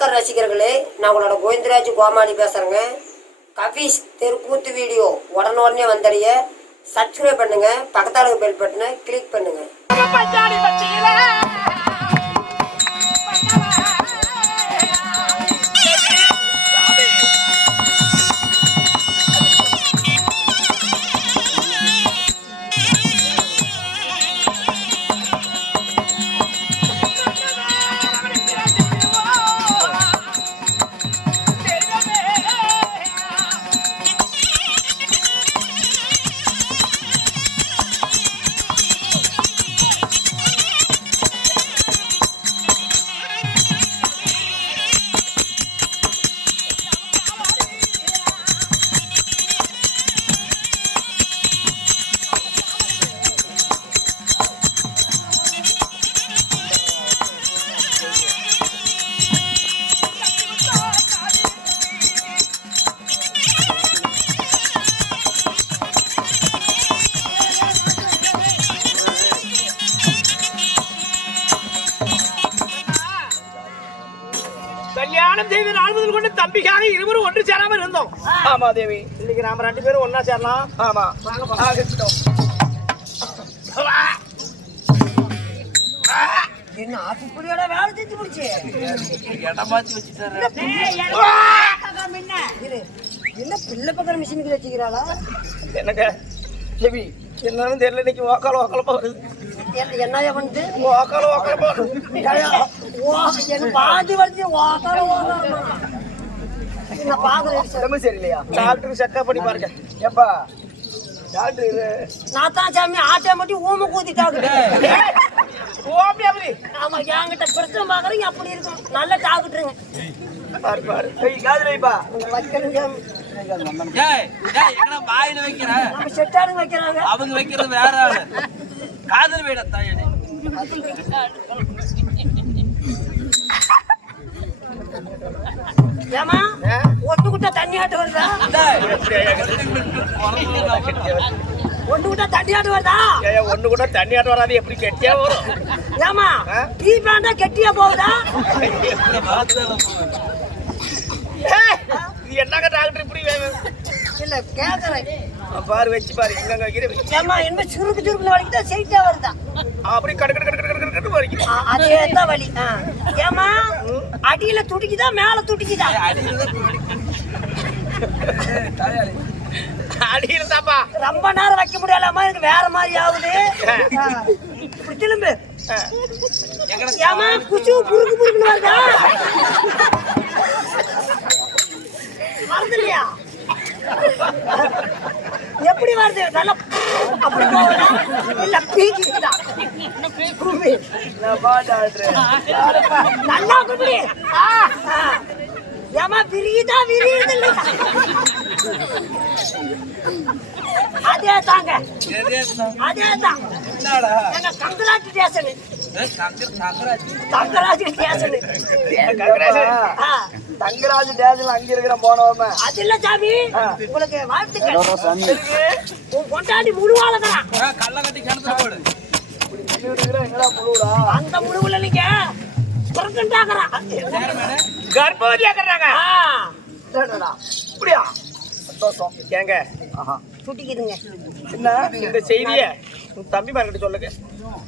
ரசிகர்களே, நான் உங்களோட கோவிந்தராஜ் கோமாளி பேசுறேங்க. கபீஸ் தெருக்கூத்து வீடியோ உடனே வந்தடைய சப்ஸ்கிரைப் பண்ணுங்க, பக்கத்தால பெல் பட்டனை கிளிக் பண்ணுங்க. கல்யாணம் செய்த நாள் முதல் கொண்டு தம்பிக்காக இருவரும் ஒன்று சேராம இருந்தோம். ஆமா தேவி, இன்னைக்கு நாம ரெண்டு பேரும் ஒன்னா சேரலாம். ஆமா, என்ன ஆத்துக்குடியோட வேலை செஞ்சு முடிச்சு இடமாச்சு வச்சுட்டாரு. என்ன பிள்ளை பக்கம் மிஷினுக்கு வச்சுக்கிறாளா? என்னங்க தேவி, என்னன்னு தெரியல, இன்னைக்கு ஓக்காலமா வருது. என்னைய வந்து ஓக்காலமா பாதி வச்சு ரொம்ப சரியில்லையா? டாக்டர் செக்கப் பண்ணி பாருங்க. ஏப்பா டாக்டர், நான் தான் சாமி ஆட்டை மட்டும் ஊமை கூத்திட்டாங்க. ஆமா, என்கிட்ட பிரச்சனை பாக்குறீங்க, அப்படி இருக்கும். நல்ல டாக்டருங்க. பாரு பாரு, கை காதுல வைப்பா. வாயில வைக்கிற நம்ம செட்டாடுங்க வைக்கிறாங்க, அவங்க வைக்கிறது வேற ஆளு. காதல் வீட தாயடி ஏமா ஒட்டு குட்டா தண்ணி ஆட்டு வருதா? ஒண்ணு கூட தண்ணி ஆட்டு வருதா? ஒண்ணு கூட தண்ணி ஆட்டு வராது, எப்படி கெட்டியா வரும்? ஏமா டீ பேண்டா கெட்டியா போகுதா? இது என்னங்க டாக்டர் இப்படி வேணும்? இல்ல கேக்குறேன், பாரு வச்சு பாரு, எங்க வைக்கிற. ஏமா என்ன சுருக்கு சுருக்குன்னு வலிக்குதா, சைட்டா வருதா? அப்படி கடு கடு கடு கடு கடு வலிக்குது. அதே தான் வலி. ஏமா அடியில துடிக்குதா மேல துடிக்குதா? அடியில தாப்பா. ரொம்ப நேரம் வைக்க முடியலாமா, எனக்கு வேற மாதிரி ஆகுது. இப்படி திரும்பு. ஏமா குச்சு புருக்கு புருக்குன்னு வருதா? வருது இல்லையா? எப்படி வருது? நல்லா அப்படி போகுதா இல்ல பீக்கிக்குதா? நல்லா குடி. ஏமா விரியுதா விரியுது இல்ல? அதே தாங்க, அதே தான். எங்க கங்கராஜ் ஸ்டேஷன், தங்கராஜ் ஸ்டேஷன். தங்கராஜ் டேஜ்ல அங்க இருக்கிற போனவங்க அது இல்ல சாமி, உங்களுக்கு வாழ்த்துக்கள். உன் கொண்டாடி முழுவாளதான் கள்ள கட்டி கிணத்துல போடு. அந்த முழுவுல நீங்க கர்ப்பவதி ஆக்குறாங்க. அப்படியா? சந்தோஷம். ஏங்க சுட்டிக்குதுங்க. என்ன இந்த செய்திய உன் தம்பி மார்கிட்ட சொல்லுங்க.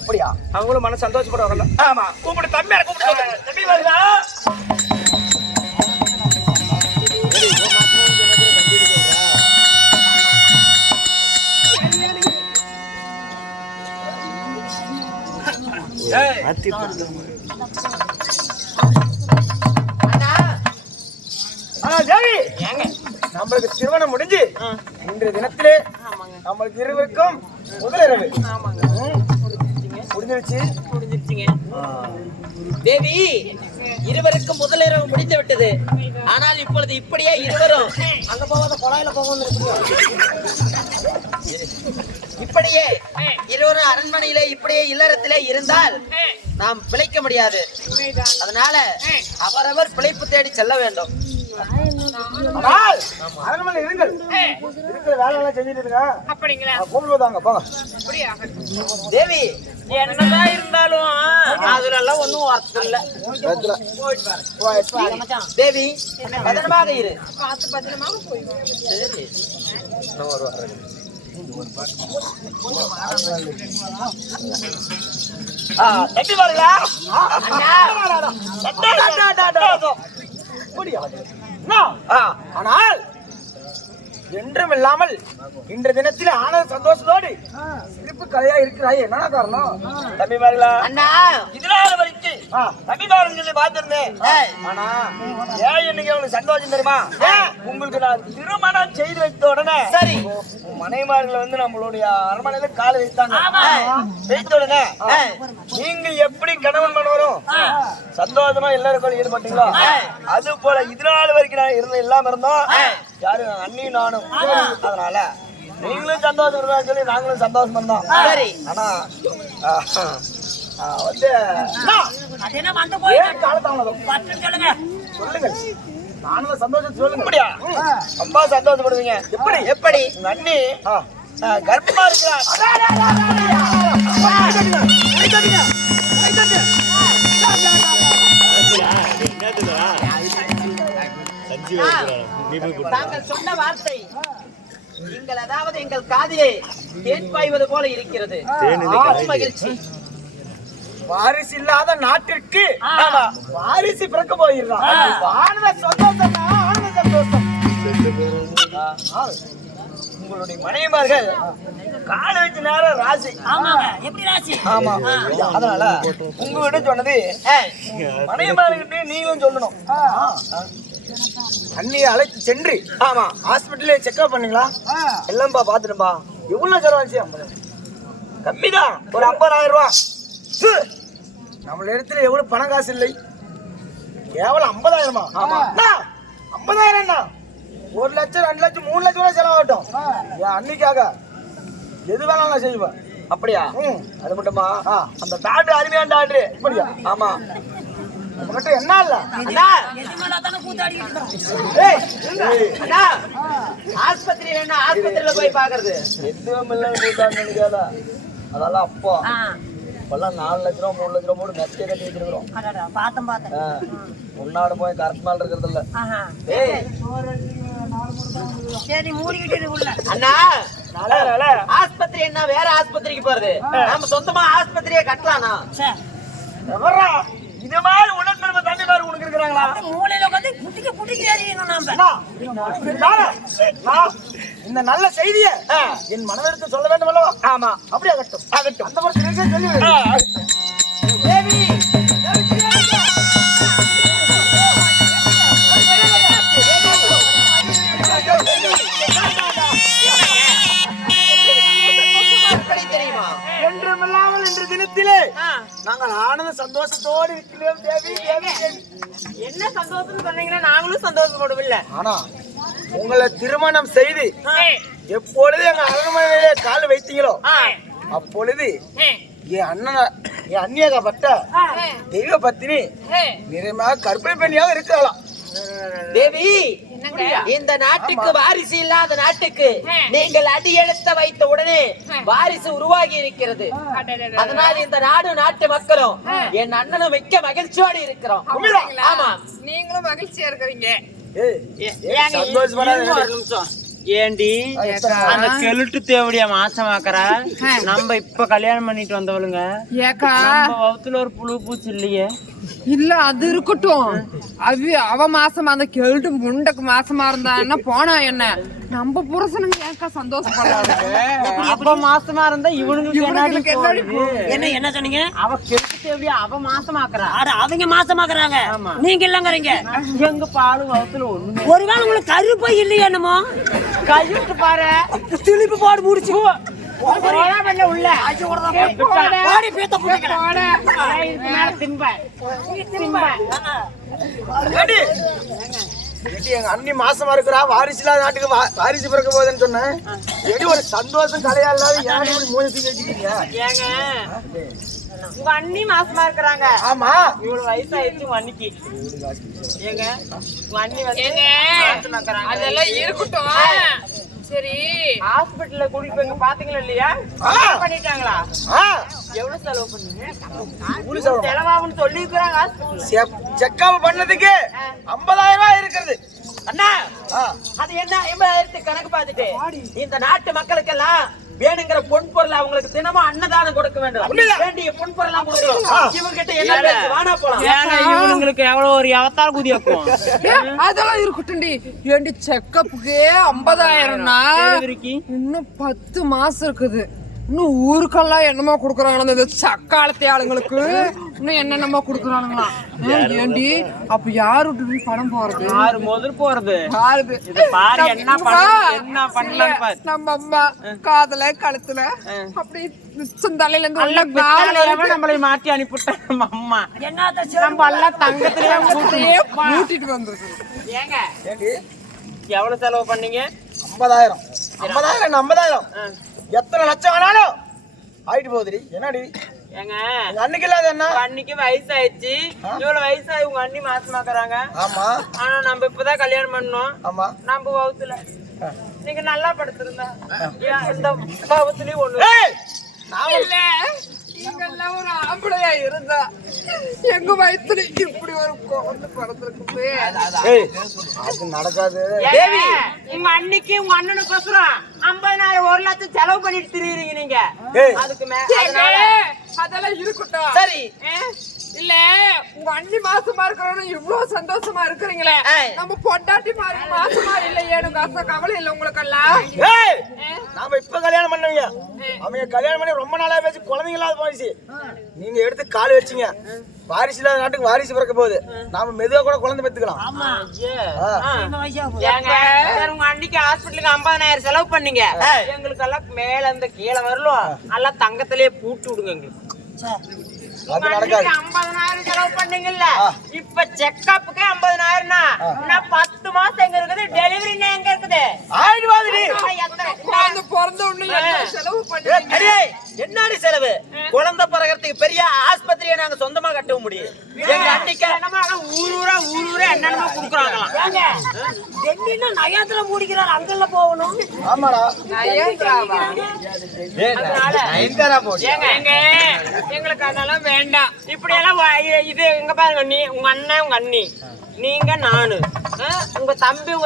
அப்படியா? அவங்களும் மன சந்தோஷப்படுவாங்க. ஆமா, கூப்பிடு தம்பி, கூப்பிடு தம்பி வருதா? நம்மளுக்கு திருமணம் முடிஞ்சு இன்றைய தினத்திலே நம்மளுக்கு இருவருக்கும் முதலிரவு முடிஞ்சிருச்சுங்க. தேவி, இருவருக்கும் முதலிரவு முடிந்து விட்டது. ஆனால் இப்பொழுது இப்படியே இருவரும் அங்க போகாத குழாயில போகணும். இப்படியே இருவரும் அரண்மனையிலே இப்படியே இல்லறத்திலே இருந்தால் நாம் பிழைக்க முடியாது. அதனால அவரவர் பிழைப்பு தேடி செல்ல வேண்டும். அரண்மனை இருங்கள், இருக்கிற வேலை எல்லாம் செஞ்சுட்டு இருங்க. அப்படிங்களா? கூப்பிடுவாங்க போங்க. தேவி, என்னதான் இருந்தாலும் அதுல எல்லாம் ஒண்ணும் அர்த்தம் இல்ல. தேவி பத்திரமாக இரு. சரி. எப்படி பாருங்களா ஆனால் என்றும் இல்லாமல் இன்று தினத்தில் ஆனந்த சந்தோஷத்தோடு சிரிப்பு கலையா இருக்கிறாய். என்ன காரணம் தம்பி பாருங்களா அண்ணா இதனால வரைக்கும் தம்பி பாருங்க சொல்லி பார்த்திருந்தேன். ஆனா ஏன் இன்னைக்கு உங்களுக்கு சந்தோஷம் தெரியுமா? உங்களுக்கு நான் திருமணம் செய்து வைத்த உடனே சரி மனைமார்கள் வந்து நம்மளுடைய அரண்மனையில காலை வைத்தாங்க. வைத்த உடனே நீங்க எப்படி கணவன் மனவரும் சந்தோஷமா எல்லாருக்கும் ஈடுபட்டீங்களோ அது போல இதனால வரைக்கும் நான் இருந்த இல்லாம இருந்தோம். யாரு அண்ணியும் நானும். அதனால நீங்களும் சந்தோஷம் இருந்தாலும் சொல்லி நாங்களும் சந்தோஷம் இருந்தோம். சரி ஆனா வந்து சொல்லுங்க நானும் சந்தோஷம் சொல்லுங்க. அப்படியா ரொம்ப சந்தோஷப்படுவீங்க. எப்படி எப்படி அண்ணி கர்ப்பமா இருக்கிறான். தாங்கள் சொன்ன வார்த்தை நீங்கள் அதாவது எங்கள் காதிலே தேன் பாய்வது போல இருக்கிறது. மகிழ்ச்சி. வாரிசு இல்லாத நாட்டிற்கு வாரிசு பிறக்க போயிருக்கான். ஆனந்த சந்தோஷம் ஆனந்த சந்தோஷம். உங்களுடைய மனைவிமார்கள் கால வச்ச நேரம் ராசி. ஆமாங்க எப்படி ராசி? ஆமா அதனால உங்ககிட்ட சொன்னது மனைவிமார்கிட்ட நீங்களும் சொல்லணும். அண்ணியை அழைத்து சென்று ஆமா ஹாஸ்பிட்டல்ல செக்அப் பண்ணீங்களா? எல்லாம் பாத்துட்டுப்பா. எவ்வளவு செலவாச்சு? கம்மிதான், ஒரு 50,000 ரூபாய். நம்ம இடத்துல எவ்வளவு பணம் காசு இல்லை, கேவலம் 50,000. ஆமா 50,000 1 லட்சம் 2 லட்சம் 3 லட்சம் கூட செலவாகட்டும். என் அன்னைக்காக எது வேணாலும் நான் செய்வேன். அப்படியா? அது மட்டுமா? அந்த டாக்டர் அருமையான டாக்டர். அப்படியா? ஆமா உங்ககிட்ட என்ன இல்ல ஆஸ்பத்திரியில போய் பாக்குறது எதுவும் இல்ல நினைக்காத. அதெல்லாம் அப்போ இப்பெல்லாம் 4 லட்சம் ரூபா 3 லட்சம் ரூபா போட்டு மெத்தையை கட்டி வச்சிருக்கிறோம். முன்னாடி போய் கரெக்ட் மேல இருக்கிறது இல்ல. அண்ணா ஆஸ்பத்திரி என்ன வேற ஆஸ்பத்திரிக்கு போறது? நம்ம சொந்தமா ஆஸ்பத்திரியே கட்டலாம்னா இது மாதிரி உடன்பிறப்பு தம்பி மாதிரி உனக்கு இருக்கிறாங்களா? மூலையில உட்காந்து புட்டிக்க புட்டிக்க ஏறியணும் நாம. இந்த நல்ல செய்திய என் மனதிற்கு சொல்ல வேண்டும் அல்லவா? ஆமா அப்படியே ஆகட்டும் ஆகட்டும். அந்த மாதிரி சொல்லி தேவி தெரியுமா? என்றுமில்லாமல் இன்று தினத்திலே நாங்கள் ஆனந்த சந்தோஷத்தோடு இருக்கிறோம். தேவி என்ன சந்தோஷம் சொன்னீங்கன்னா நாங்களும் சந்தோஷப்படுவில்லை. ஆனா உங்களை திருமணம் செய்து எப்பொழுது எங்க அரண்மனையிலே கால் வைத்தீங்களோ அப்பொழுது என் அண்ணியாகப்பட்ட தெய்வ பத்தினி நிறையமாக கற்பனை பெண்ணியாக இருக்கலாம். தேவி இந்த நாட்டுக்கு வாரிசு இல்லாத நாட்டுக்கு நீங்கள் அடி எடுத்த வைத்த உடனே வாரிசு உருவாகி இருக்கிறது. அதனால் இந்த நாடு நாட்டு மக்களும் என் அண்ணனும் மிக்க மகிழ்ச்சியோடு இருக்கிறோம். ஆமா நீங்களும் மகிழ்ச்சியா இருக்கிறீங்க. ஏண்டி அந்த கெளுட்டு தேவடியா மாசமாக்கறா? நம்ம இப்ப கல்யாணம் பண்ணிட்டு வந்தவளுங்க ஏக்கா நம்ம வவுத்துல ஒரு புழு பூச்சி இல்லையே. இல்ல அது இருக்கட்டும். அவ மாசமா அந்த கெளுட்டு முண்டக்கு மாசமா இருந்தான்னா போனா என்ன நம்ம புருஷனுங்க ஏக்கா சந்தோஷப்படாது? அப்ப மாசமா இருந்தா இவனுங்களுக்கு என்ன என்ன சொன்னீங்க? அவ கெளுட்டு தேவடியா அவ மாசமாக்கறா. அவங்க மாசமாக்குறாங்க, நீங்க இல்லங்கறீங்க. எங்க பாலு வவுத்துல ஒண்ணு. ஒருவேளை உங்களுக்கு கருப்பை இல்லையா என்னமோ? கையிட்டு பாரு திருப்பி பாடு முடிச்சு உள்ள பாடி பேத்த புடிக்கற திம்ப எங்க அண்ணி மாசமா இருக்கிறா, வாரிசு இல்லாத நாட்டுக்கு வாரிசு பிறக்க போகுதுன்னு சொன்னேன். எடி ஒரு சந்தோஷம் கலையா இல்லாத யாரும் மூஞ்சி வச்சுக்கீங்க. ஏங்க உங்க அண்ணி மாசமா இருக்கிறாங்க. ஆமா இவ்வளவு வயசாயிடுச்சு உங்க அண்ணிக்கு. ஏங்க உங்க அண்ணி வந்து அதெல்லாம் இருக்கட்டும். சரி ஹாஸ்பிட்டல்ல கூட்டிட்டு போய் பாத்தீங்களா இல்லையா? பண்ணிட்டாங்களா? எவ்வளவு செலவு பண்ணீங்க? கூலி செலவு. செலவாகும்னு சொல்லிருக்கிறாங்க. செக்கப் பண்ணதுக்கு 50,000 ரூபாய் இருக்கிறது. அண்ணா ஆ, அது என்ன 80,000 கணக்கு பார்த்துட்டு இந்த நாட்டு மக்களுக்கெல்லாம் வேணுங்கிற பொன் பொருள் அவங்களுக்கு தினமும் அன்னதானம் கொடுக்க வேண்டும். அப்படிதான். வேண்டிய பொன் பொருளாம் கொடுக்கணும். இவங்க கிட்ட என்ன பேச்சு? வானா போலாம். ஏங்க இவங்களுக்கு எவ்வளவு ஒரு அவதார குதி வைக்கும். அதெல்லாம் இருக்கட்டும்டி. ஏண்டி செக்கப்புக்கே 50,000னா டெலிவரிக்கு இன்னும் 10 மாசம் இருக்குது. இன்னும் ஊருக்கெல்லாம் என்னமோ குடுக்கறாங்க இந்த சக்காலத்தை ஆளுங்களுக்கு. இன்னும் என்னென்னமோ குடுக்கறானுங்களா? ஏண்டி அப்ப யாரு விட்டு பணம் போறது? யாரு முதல் போறது? யாரு? இது பாரு என்ன பண்ணலாம் பாரு. நம்ம அம்மா காதுல கழுத்துல அப்படி தலையில இருந்து உள்ள பித்தாளையவன் நம்மளை மாட்டி அனுப்பிவிட்டான் நம்ம அம்மா. நம்ம எல்லாம் தங்கத்திலேயே மூட்டிட்டு வந்திருக்கு. ஏங்க ஏண்டி எவ்வளவு செலவு பண்ணீங்க? 50,000 50,000 எத்தனை லட்சம் வேணாலும் ஆயிட்டு போகுதுடி. என்னடி ஏங்க உங்க அன்னைக்கு இல்லாத என்ன? அன்னைக்கு வயசாயிடுச்சு. இவ்வளவு வயசாகி உங்க அண்ணி மாசமாக்குறாங்க. ஆமா ஆனா நம்ம இப்பதான் கல்யாணம் பண்ணோம். ஆமா நம்ம வகுத்துல நீங்க நல்லா படுத்திருந்தா இந்த வகுத்துலயும் ஒண்ணு ஏய், நான் இல்ல நீங்கெல்லாம் ஒரு ஆம்பளையா இருந்தா எங்க வயித்துல இப்படி ஒரு குழந்தை பிறந்திருக்குமே. ஏய், அது நடக்காது. தேவி உங்க அன்னைக்கு உங்க அண்ணனுக்கோசரம் 50,000 1 லட்சம் செலவு பண்ணிட்டு திரியுறீங்க நீங்க. ஏய், அதுக்கு அதெல்லாம் இருக்கட்டும். சரி இல்ல உங்க அண்ணி மாசமா இருக்கிறவங்க இவ்வளவு சந்தோஷமா இருக்கிறீங்களே, நம்ம பொண்டாட்டி மாசமா இல்லையே கவலை இல்ல உங்களுக்கு எல்லாம். ஏய், நாம இப்ப கல்யாணம் பண்ணவங்க. அவங்க கல்யாணம் பண்ணி ரொம்ப நாளா பேசி குழந்தைங்க இல்லாத போயிடுச்சு. நீங்க எடுத்து கால் வச்சீங்க. வாரிசு இல்லாத நாட்டுக்கு வாரிசு பிறக்க போகுது. நாம மெதுவா கூட குழந்தை பெத்துக்கலாம். ஏங்க உங்க அன்னைக்கு ஹாஸ்பிட்டலுக்கு 50,000 செலவு பண்ணீங்க. எங்களுக்கு எல்லாம் மேல இருந்து கீழே வரலும் எல்லாம் தங்கத்திலேயே பூட்டு விடுங்க எங்களுக்கு. அது நடக்காது. 50,000 செலவு பண்ணீங்கல்ல, இப்ப செக்கப்புக்கு 50,000னா இன்னும் 10 மாசம் எங்க இருக்குது? டெலிவரி எங்க இருக்குது? ஆயிட்டு வாதுடி. குழந்தை பிறந்த உடனே என்ன செலவு பண்ணீங்க? அடியே, என்னடி செலவு? குழந்தை பிறக்கிறதுக்கு பெரிய ஆஸ்பத்திரியை நாங்க சொந்தமா கட்ட முடியும். எங்க அன்னைக்கு ஊரூரா என்னென்னமோ குடுக்குறாங்களாம். டெல்லின்னா நயாத்துல மூடிக்கிறார், அங்கெல்ல போகணும். ஆமாடா. நயன்தாராவா? நயன்தாரா போடி. ஏங்க எங்களுக்கு அதெல்லாம் வேண்டாம். இப்படி எல்லாம் இது இங்க பாருங்க, நீ உங்க அண்ணன் உங்க அண்ணி நீங்க நானு உங்க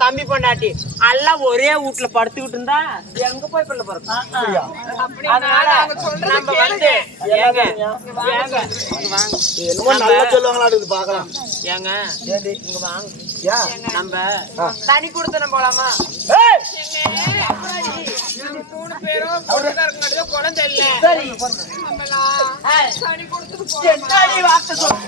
தம்பி பொண்டாட்டி எல்லாம் ஒரே வீட்டுல படுத்துக்கிட்டு இருந்தா எங்க போய் பிள்ளை பிறக்கும்? அதனால அவங்க சொல்றதை நம்ம வந்து ஏங்க என்னமோ நல்லா சொல்லுவாங்களா இது பார்க்கலாம். ஏங்க ஏண்டி இங்க வாங்க, ஏன் நம்ம தனி கொடுத்தனம் போலாமா? ஏய், நம்ம 3 பேரும் குழந்தை இல்ல. சரி நம்மலாம் தனி கொடுத்துட்டு போறோம். வார்த்தை சொல்லு.